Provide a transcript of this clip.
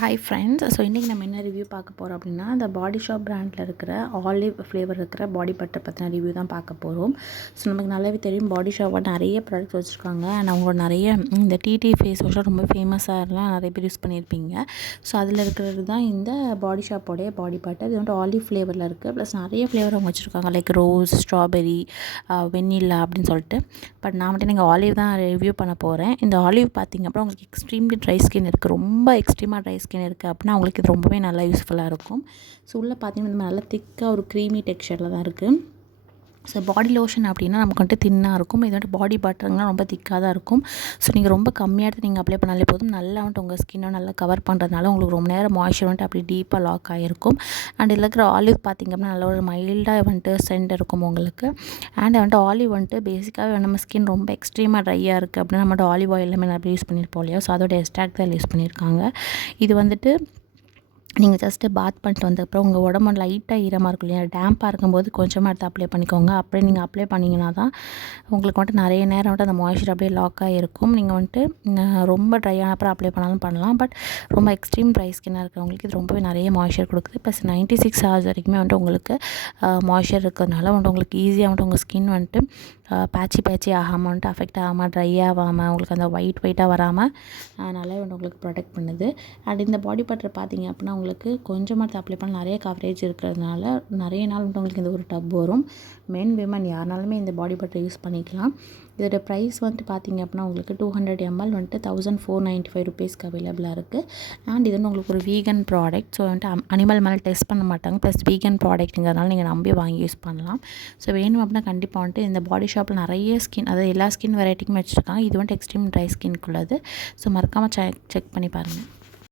Hi friends. So இன்றைக்கி நம்ம என்ன ரிவ்யூ பார்க்க போகிறோம் அப்படின்னா, அந்த பாடி ஷாப் பிராண்டில் இருக்கிற ஆலிவ் ஃப்ளேவர் இருக்கிற பாடி பட்டர் பற்றின ரிவ்யூ தான் பார்க்க போகிறோம். ஸோ நமக்கு நல்லாவே தெரியும் பாடி ஷாப்பில் நிறைய ப்ராடக்ட் வச்சுருக்காங்க. அண்ட் அவங்க நிறைய இந்த டிடி ஃபேஸ் வாஷாக ரொம்ப ஃபேமஸாக இருக்கலாம், நிறைய பேர் யூஸ் பண்ணியிருப்பீங்க. ஸோ அதில் இருக்கிறது தான் இந்த பாடி ஷாப்போடைய பாடி பட்டர். இது வந்துட்டு ஆலிவ் ஃப்ளேவரில் இருக்குது. ப்ளஸ் நிறைய ஃப்ளேவர் அவங்க வச்சுருக்காங்க, லைக் ரோஸ், ஸ்ட்ராபெரி, வெண்ணிலா அப்படின்னு சொல்லிட்டு. பட் நான் மட்டும் நீங்கள் ஆலிவ் தான் ரிவ்யூ பண்ண போகிறேன். இந்த ஆலிவ் பார்த்திங்க அப்புறம் உங்களுக்கு எக்ஸ்ட்ரீம்லி ட்ரை ஸ்கின் இருக்குது, ரொம்ப எக்ஸ்ட்ரீமாக ட்ரை ஸ்கின் இருக்குது அப்படின்னா அவங்களுக்கு இது ரொம்பவே நல்லா யூஸ்ஃபுல்லாக இருக்கும். ஸோ உள்ளே பார்த்தீங்கன்னா இந்த மாதிரி நல்லா திக்காக ஒரு க்ரீமி டெக்ஸ்சரில் தான் இருக்குது. ஸோ பாடி லோஷன் அப்படின்னா நமக்கு வந்துட்டு தின்னாக இருக்கும். இது வந்துட்டு பாடி பட்டருங்கன்னா ரொம்ப திக்காக தான் இருக்கும். ஸோ நீங்கள் ரொம்ப கம்மியாக எடுத்து நீங்கள் அப்ளை பண்ணாலே போதும், நல்லா வந்துட்டு உங்கள் ஸ்கின்னை நல்லா கவர் பண்ணுறதுனால உங்களுக்கு ரொம்ப நேரம் மாய்ஸ்சர் வந்துட்டு அப்படி டீப்பாக லாக் ஆகிருக்கும். அண்ட் இதில் இருக்கிற ஆலிவ் பார்த்திங்க அப்படின்னா நல்ல ஒரு மைல்டாக வந்துட்டு சென்ட் இருக்கும் உங்களுக்கு. அண்ட் வந்துட்டு ஆலிவ் வந்துட்டு பேசிக்காகவே நம்ம ஸ்கின் ரொம்ப எக்ஸ்ட்ரீமாக ட்ரையாக இருக்குது அப்படின்னா நம்மளோட ஆலிவ் ஆயில் எல்லாமே நிறைய யூஸ் பண்ணியிருப்போம் இல்லையா. ஸோ அதோட எக்ஸ்ட்ராக்ட் தான் யூஸ் பண்ணியிருக்காங்க. இது வந்துட்டு நீங்கள் ஜஸ்ட்டு பாத் பண்ணிட்டு வந்ததுக்கப்புறம் உங்கள் உடம்பு லைட்டாக ஈரமாக இருக்கும் இல்லையா, டேம்ப்பாக இருக்கும்போது கொஞ்சமாக எடுத்து அப்ளை பண்ணிக்கோங்க. அப்படியே நீங்கள் அப்ளை பண்ணிங்கன்னா தான் உங்களுக்கு வந்துட்டு நிறைய நேரம் வந்துட்டு அந்த மாய்ஸ்சர் அப்படியே லாக்காக இருக்கும். நீங்கள் வந்துட்டு ரொம்ப ட்ரை ஆனப்புறம் அப்ளை பண்ணாலும் பண்ணலாம். பட் ரொம்ப எக்ஸ்ட்ரீம் ட்ரை ஸ்கின்னாக இருக்கிறவங்களுக்கு இது ரொம்பவே நிறைய மாய்ஸ்சர் கொடுக்குது. ப்ளஸ் 96 ஹவர்ஸ் வரைக்குமே வந்துட்டு உங்களுக்கு மாய்ஸ்சர் இருக்கிறதுனால வந்துட்டு உங்களுக்கு ஈஸியாக வந்துட்டு உங்கள் ஸ்கின் வந்துட்டு பேட்சி ஆகாமல் வந்துட்டு அஃபெக்ட் ஆகாமல், ட்ரை ஆகாமல், உங்களுக்கு அந்த ஒயிட்டாக வராமல் நல்லா வந்துட்டு உங்களுக்கு ப்ரொடெக்ட் பண்ணுது. அண்ட் இந்த பாடி பட்டர் பார்த்திங்க அப்படின்னா உங்களுக்கு கொஞ்சமாக அப்ளை பண்ண நிறைய கவரேஜ் இருக்கிறதுனால நிறைய நாள் வந்துட்டு உங்களுக்கு இந்த ஒரு டப் வரும். மென் விமன் யாருனாலுமே இந்த பாடி பட்டர் யூஸ் பண்ணிக்கலாம். இதோட ப்ரைஸ் வந்துட்டு பார்த்திங்க அப்படின்னா உங்களுக்கு 200 ml வந்துட்டு 1495 ருபீஸ்க்கு அவைலபிளாக இருக்குது. அண்ட் இது வந்து உங்களுக்கு ஒரு வீகன் ப்ராடக்ட். ஸோ வந்துட்டு அனிமல் மேலே டெஸ்ட் பண்ண மாட்டாங்க. ப்ளஸ் வீகன் ப்ராடக்ட்டுங்கிறதுனால நீங்கள் நம்பி வாங்கி யூஸ் பண்ணலாம். ஸோ வேணும் அப்படின்னா கண்டிப்பாக வந்துட்டு இந்த பாடி ஷாப்பில் நிறைய ஸ்கின், அதாவது எல்லா ஸ்கின் வெரைட்டிக்குமே வச்சுருக்காங்க. இது வந்துட்டு எக்ஸ்ட்ரீம் ட்ரை ஸ்கின்க்குள்ளது. ஸோ மறக்காமல் செக் பண்ணி பாருங்கள்.